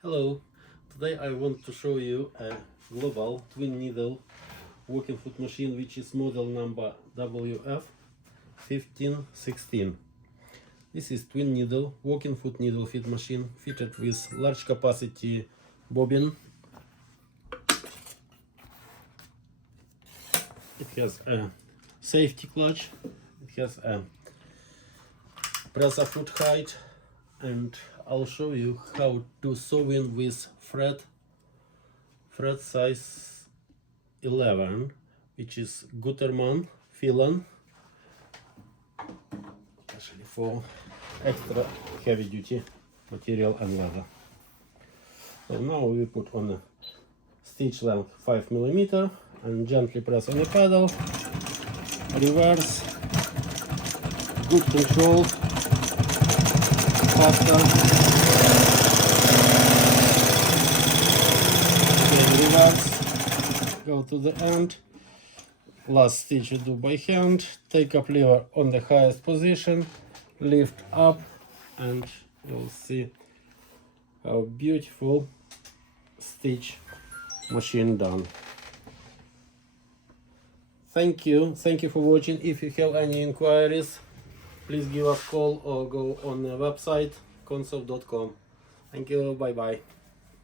Hello, today I want to show you a global twin needle working foot machine which is model number WF1516. This is twin needle working foot needle feed machine fitted with large capacity bobbin. It has a safety clutch, it has a presser foot height, and I'll show you how to sew in with thread size 11, which is Gutermann Filan, especially for extra heavy duty material and leather. So now we put on a stitch length 5 mm and gently press on the pedal, reverse, good control, faster, again reverse, go to the end, last stitch we do by hand, take up lever on the highest position, lift up, and you'll see how beautiful stitch machine done. Thank you for watching. If you have any inquiries, please give us a call or go on the website consof.com. Thank you, bye bye.